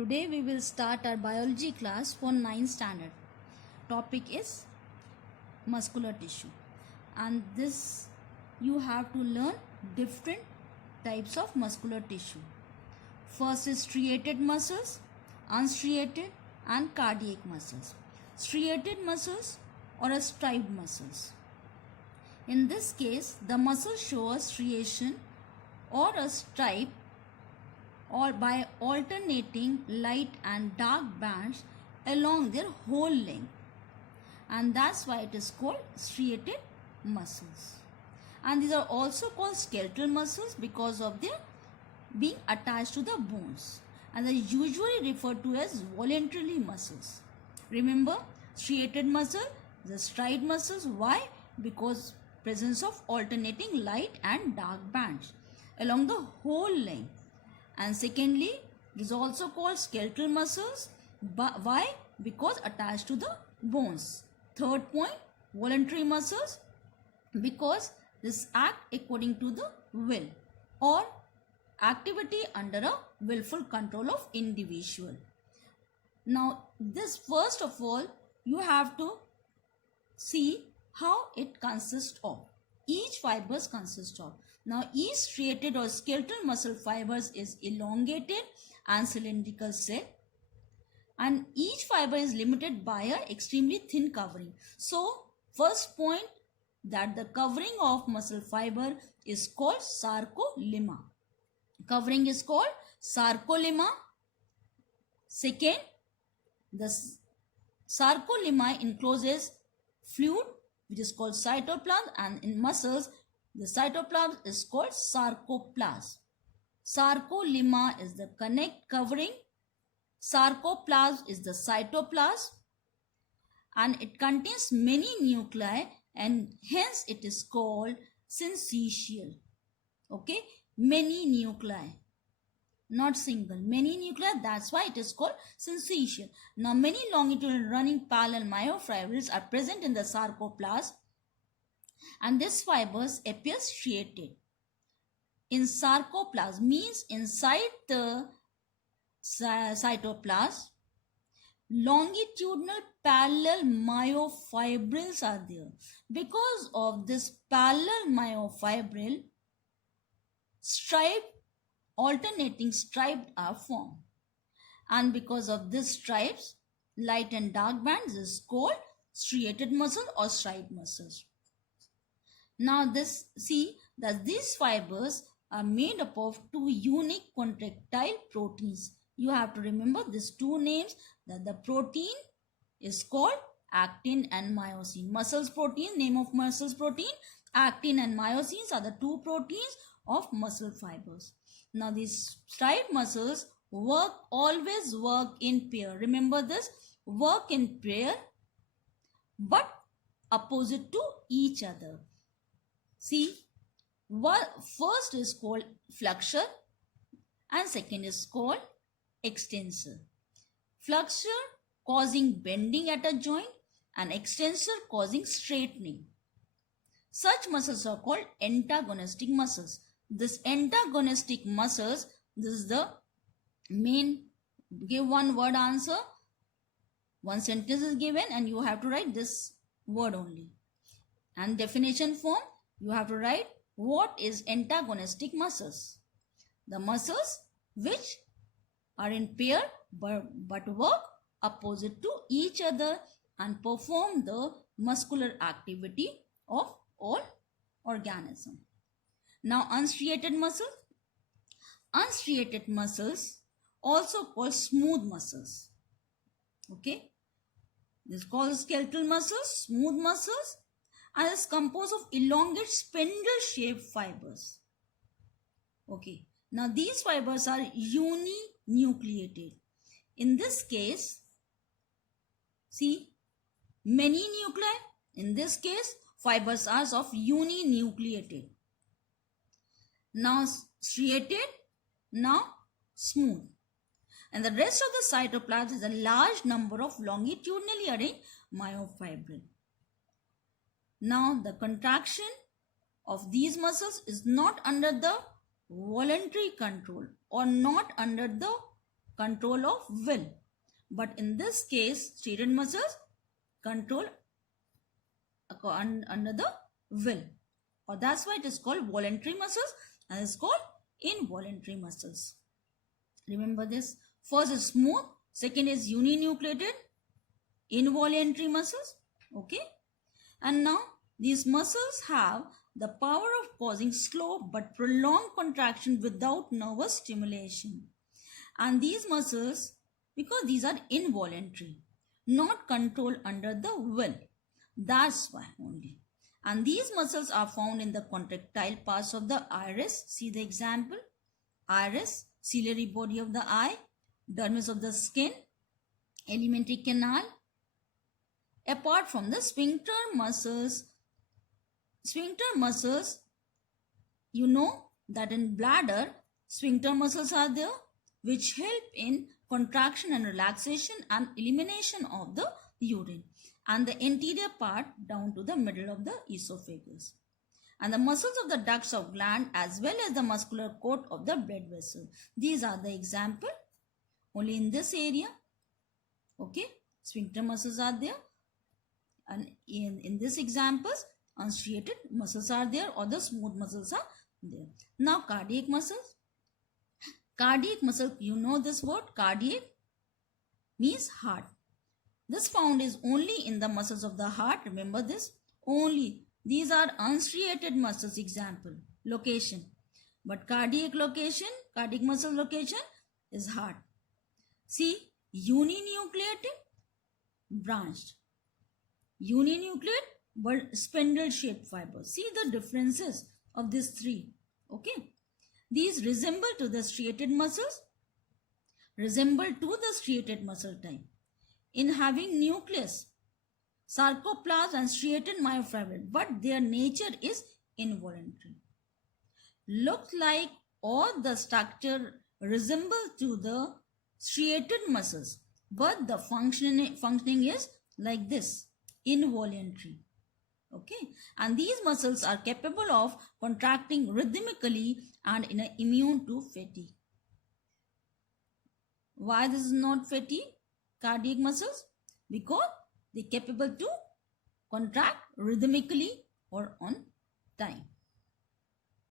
Today we will start our biology class for 9th standard. Topic is muscular tissue, and this you have to learn different types of muscular tissue. First is striated muscles, unstriated and cardiac muscles. Striated muscles or a striped muscles. In this case, the muscles show a striation or a stripe or by alternating light and dark bands along their whole length, and that's why it is called striated muscles. And these are also called skeletal muscles because of their being attached to the bones, and they are usually referred to as voluntary muscles. Remember, striated muscle, the striped muscles. Why? Because presence of alternating light and dark bands along the whole length. And secondly, it is also called skeletal muscles. But why? Because attached to the bones. Third point, voluntary muscles, because this act according to the will or activity under a willful control of individual. Now, this first of all, you have to see how it consists of. Each fibers consist of. Now, each striated or skeletal muscle fibers is elongated and cylindrical cell, and each fiber is limited by a extremely thin covering. So, first point, that the covering of muscle fiber is called sarcolemma. Covering is called sarcolemma. Second, the sarcolemma encloses fluid which is called cytoplasm, and in muscles the cytoplasm is called sarcoplasm. Sarcolemma is the covering, sarcoplasm is the cytoplasm, and it contains many nuclei, and hence it is called syncytial. Okay, many nuclei, not single, many nuclei, that's why it is called syncytial. Now, many longitudinal running parallel myofibrils are present in the sarcoplasm, and these fibers appear striated. In sarcoplasm means inside the cytoplasm, longitudinal parallel myofibrils are there. Because of this parallel myofibril, alternating stripes are formed, and because of these stripes, light and dark bands is called striated muscle or striped muscles. Now, see that these fibers are made up of two unique contractile proteins. You have to remember these two names, that the protein is called actin and myosin. Muscles protein, name of muscles protein, actin and myosins are the two proteins of muscle fibers. Now, these striped muscles always work in pair. Remember this, work in pair but opposite to each other. See, first is called flexure and second is called extensor. Flexure causing bending at a joint and extensor causing straightening. Such muscles are called antagonistic muscles. This antagonistic muscles, this is the main, give one word answer. One sentence is given and you have to write this word only. And definition form, you have to write what is antagonistic muscles. The muscles which are in pair but work opposite to each other and perform the muscular activity of all organism. Now, unstriated muscles. Unstriated muscles, also called smooth muscles. Okay, this is called skeletal muscles, smooth muscles, and is composed of elongated spindle-shaped fibers. Okay, now these fibers are uninucleated. In this case, see, many nuclei. In this case, fibers are of uninucleated. Now striated, now smooth. And the rest of the cytoplasm is a large number of longitudinally arranged myofibril. Now, the contraction of these muscles is not under the voluntary control or not under the control of will. But in this case, striated muscles control under the will. Or that's why it is called voluntary muscles and it's called involuntary muscles. Remember this. First is smooth. Second is uninucleated involuntary muscles. Okay. And now these muscles have the power of causing slow but prolonged contraction without nervous stimulation. And these muscles, because these are involuntary, not controlled under the will. That's why only. And these muscles are found in the contractile parts of the iris. See the example. Iris, ciliary body of the eye, dermis of the skin, alimentary canal. Apart from the sphincter muscles, you know that in bladder, sphincter muscles are there which help in contraction and relaxation and elimination of the urine, and the anterior part down to the middle of the esophagus. And the muscles of the ducts of gland as well as the muscular coat of the blood vessel. These are the example only in this area. Okay, sphincter muscles are there, and in this examples unstriated muscles are there or the smooth muscles are there. Now cardiac muscles. Cardiac muscle, you know this word, cardiac means heart. This found is only in the muscles of the heart. Remember this, only. These are unstriated muscles. Example, location. But cardiac muscle location is heart. See, uninucleated, branched. Uninucleate but spindle shaped fibers. See the differences of these three. Okay. These resemble to the striated muscles, muscle type in having nucleus, sarcoplasm and striated myofibril, but their nature is involuntary. Looks like all the structure resemble to the striated muscles, but the functioning is like this, involuntary. Okay, and these muscles are capable of contracting rhythmically and immune to fatigue. Why this is not fatigue? Cardiac muscles, because they are capable to contract rhythmically or on time.